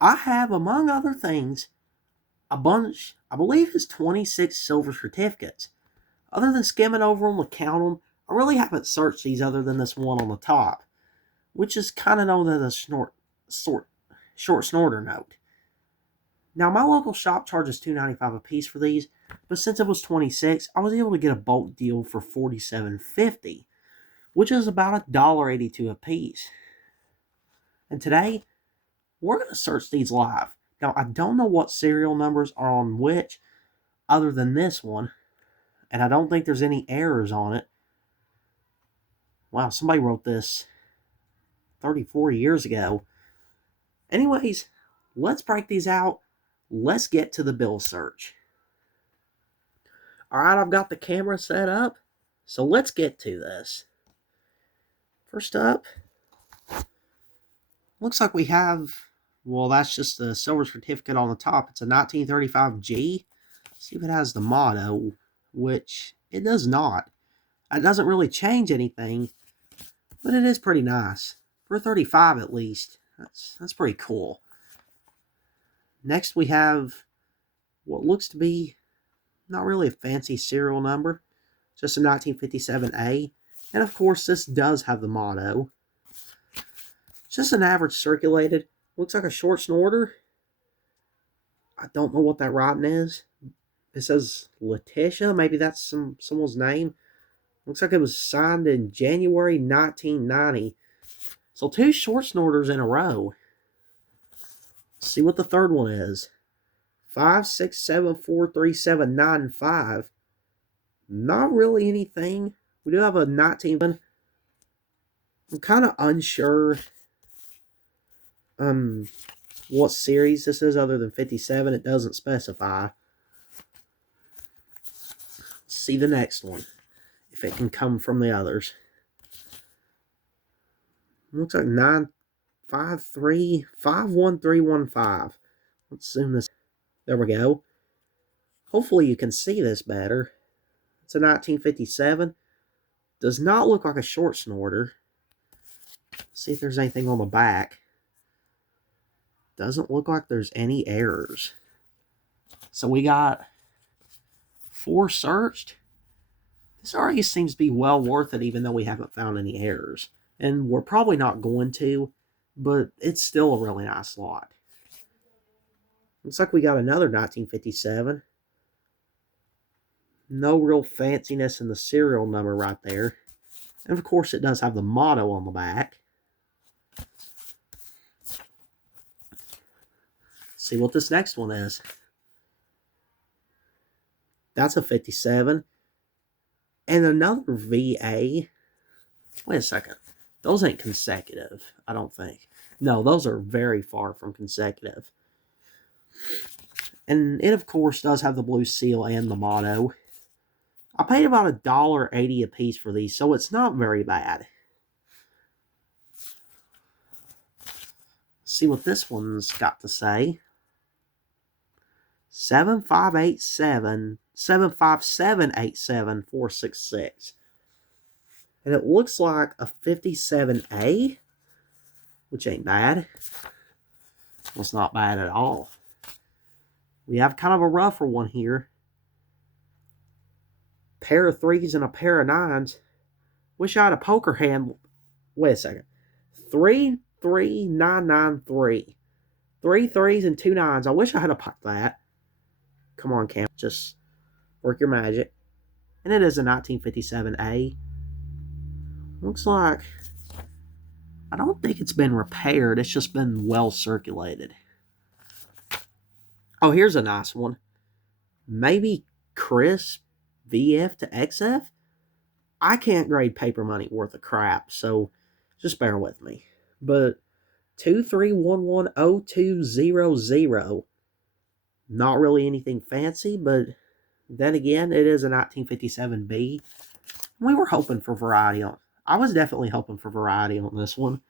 I have, among other things, a bunch, I believe it's 26 silver certificates. Other than skimming over them to count them, I really haven't searched these other than this one on the top, which is kind of known as a short snorter note. Now, my local shop charges $2.95 a piece for these, but since it was 26, I was able to get a bulk deal for $47.50, which is about $1.82 a piece. And today, we're going to search these live. Now, I don't know what serial numbers are on which, other than this one, and I don't think there's any errors on it. Wow, somebody wrote this 34 years ago. Anyways, let's break these out. Let's get to the bill search. All right, I've got the camera set up, so let's get to this. First up, looks like we have, well, that's just the silver certificate on the top. It's a 1935 G. See if it has the motto, which it does not. It doesn't really change anything, but it is pretty nice. For 35 at least. That's pretty cool. Next we have what looks to be not really a fancy serial number, just a 1957A. And of course this does have the motto. It's just an average circulated. Looks like a short snorter. I don't know what that writing is. It says Letitia. Maybe that's someone's name. Looks like it was signed in January 1990. So 2 short snorters in a row. Let's see what the third one is. 5674379 Not really anything. We do have a 19. I'm kind of unsure what series this is other than 57. It doesn't specify. Let's see the next one, if it can come from the others. Looks like 953-51315. Let's zoom this. There we go. Hopefully you can see this better. It's a 1957. Does not look like a short snorter. Let's see if there's anything on the back. Doesn't look like there's any errors. So we got 4 searched. This already seems to be well worth it, even though we haven't found any errors. And we're probably not going to, but it's still a really nice lot. Looks like we got another 1957. No real fanciness in the serial number right there. And of course it does have the motto on the back. Let's see what this next one is. That's a 57. And another VA. Wait a second. Those ain't consecutive, I don't think. No, those are very far from consecutive. And it, of course, does have the blue seal and the motto. I paid about $1.80 a piece for these, so it's not very bad. Let's see what this one's got to say. 757-757-87466. And it looks like a 57A, which ain't bad. Well, it's not bad at all. We have kind of a rougher one here. Pair of 3s and a pair of 9s. Wish I had a poker hand. Wait a second. 33993. 3 3s and 2 9s. I wish I had a pot that. Come on, Cam. Just work your magic. And it is a 1957A. Looks like, I don't think it's been repaired. It's just been well circulated. Oh, here's a nice one. Maybe Chris VF to XF? I can't grade paper money worth of crap, so just bear with me. But 23110200. Not really anything fancy, but then again, it is a 1957B. We were hoping for variety on. I was definitely hoping for variety on this one,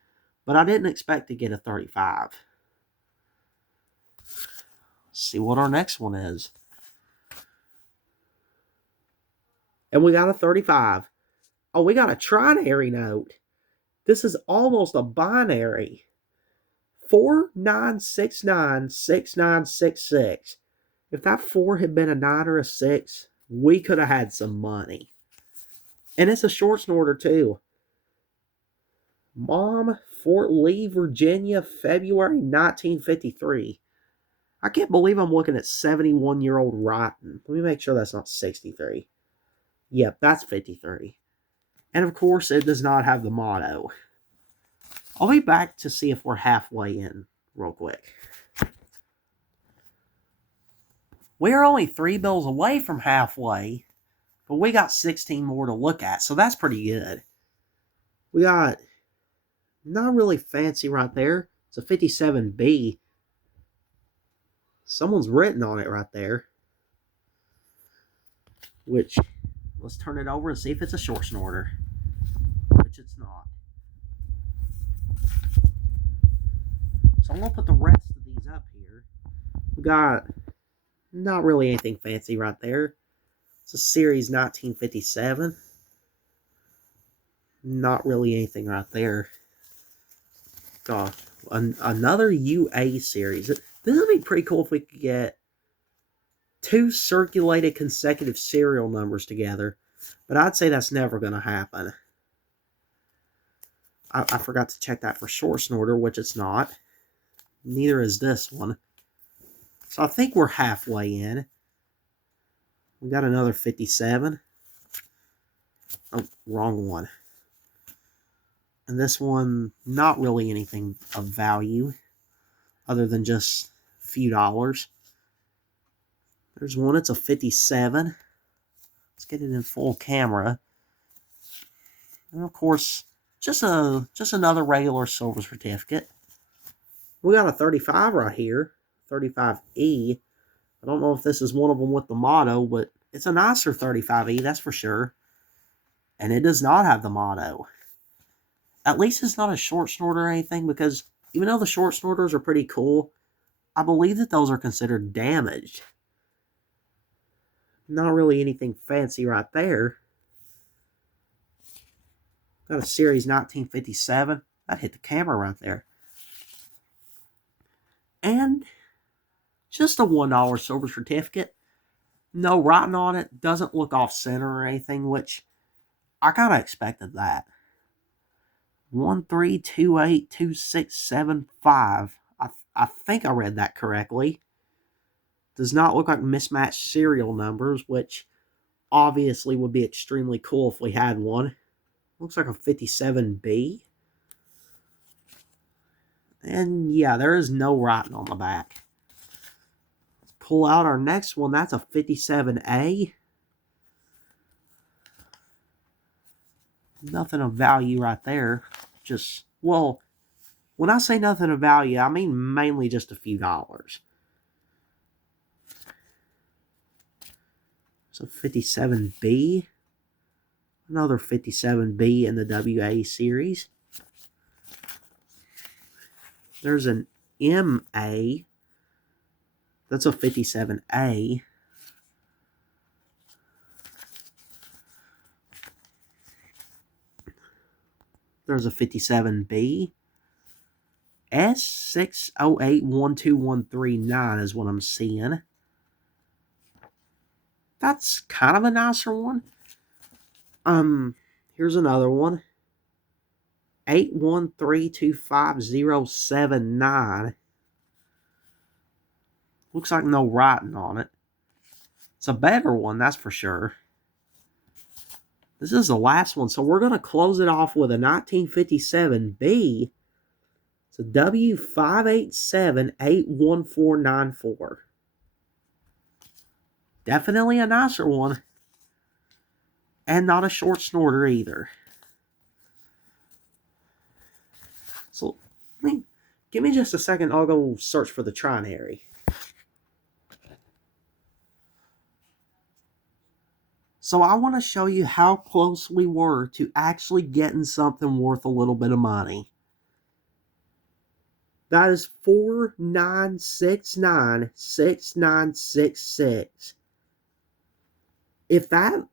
but I didn't expect to get a 35. Let's see what our next one is. And we got a 35. Oh, we got a trinary note. This is almost a binary. 49696966. If that 4 had been a 9 or a 6, we could have had some money. And it's a short snorter too. Mom, Fort Lee, Virginia, February 1953. I can't believe I'm looking at 71-year-old rotten. Let me make sure that's not 63. Yep, that's 53. And of course, it does not have the motto. I'll be back to see if we're halfway in real quick. We are only 3 bills away from halfway, but we got 16 more to look at, so that's pretty good. We got not really fancy right there. It's a 57B. Someone's written on it right there. Which, let's turn it over and see if it's a short snorter. Which it's not. So I'm going to put the rest of these up here. We got not really anything fancy right there. It's a Series 1957. Not really anything right there. Got another UA series. This would be pretty cool if we could get 2 circulated consecutive serial numbers together. But I'd say that's never going to happen. I forgot to check that for short snorter, which it's not. Neither is this one. So I think we're halfway in. We got another 57. Oh, wrong one. And this one, not really anything of value, other than just a few dollars. There's one, it's a 57. Let's get it in full camera. And of course, just another regular silver certificate. We got a 35 right here, 35E. I don't know if this is one of them with the motto, but it's a nicer 35E, that's for sure. And it does not have the motto. At least it's not a short snorter or anything, because even though the short snorters are pretty cool, I believe that those are considered damaged. Not really anything fancy right there. Got a Series 1957. That hit the camera right there. And just a $1 silver certificate. No writing on it. Doesn't look off center or anything, which I kind of expected that. 1328267. I think I read that correctly. Does not look like mismatched serial numbers, which obviously would be extremely cool if we had one. Looks like a 57B. And yeah, there is no writing on the back. Let's pull out our next one. That's a 57A. Nothing of value right there. Just, well, when I say nothing of value, I mean mainly just a few dollars. So 57B. Another 57B in the WA series. There's an MA. That's a 57A. There's a 57B. S6081213 is what I'm seeing. That's kind of a nicer one. Here's another one. 813250079. Looks like no writing on it. It's a better one, that's for sure. This is the last one, so we're going to close it off with a 1957B. It's a W587-81494. Definitely a nicer one. And not a short snorter either. So, give me just a second. I'll go search for the trinary. So I want to show you how close we were to actually getting something worth a little bit of money. That is 49696966. If that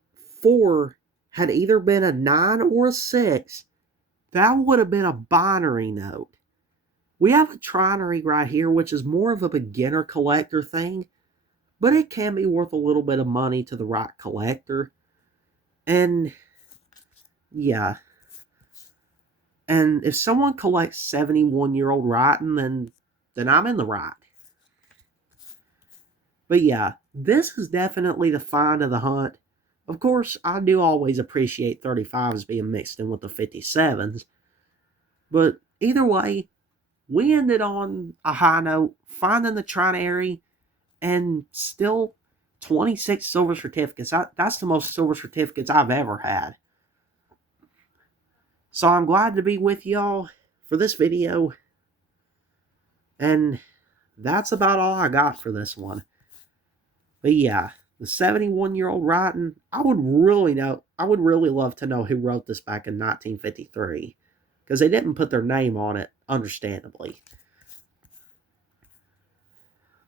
4 had either been a 9 or a 6, that would have been a binary note, We have a Trinery right here, which is more of a beginner collector thing, but it can be worth a little bit of money to the right collector. And yeah. And if someone collects 71-year-old writing, then I'm in the right. But yeah, this is definitely the find of the hunt. Of course, I do always appreciate 35s being mixed in with the 57s. But either way, we ended on a high note, finding the Trinary, and still 26 silver certificates. That's the most silver certificates I've ever had. So I'm glad to be with y'all for this video. And that's about all I got for this one. But yeah, the 71-year-old writing, I would really love to know who wrote this back in 1953. Because they didn't put their name on it, understandably.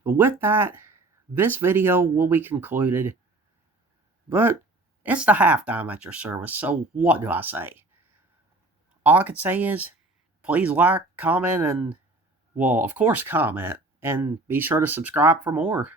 But with that, this video will be concluded. But it's the halftime at your service, so what do I say? All I could say is, please like, comment, and, well, of course, comment. And be sure to subscribe for more.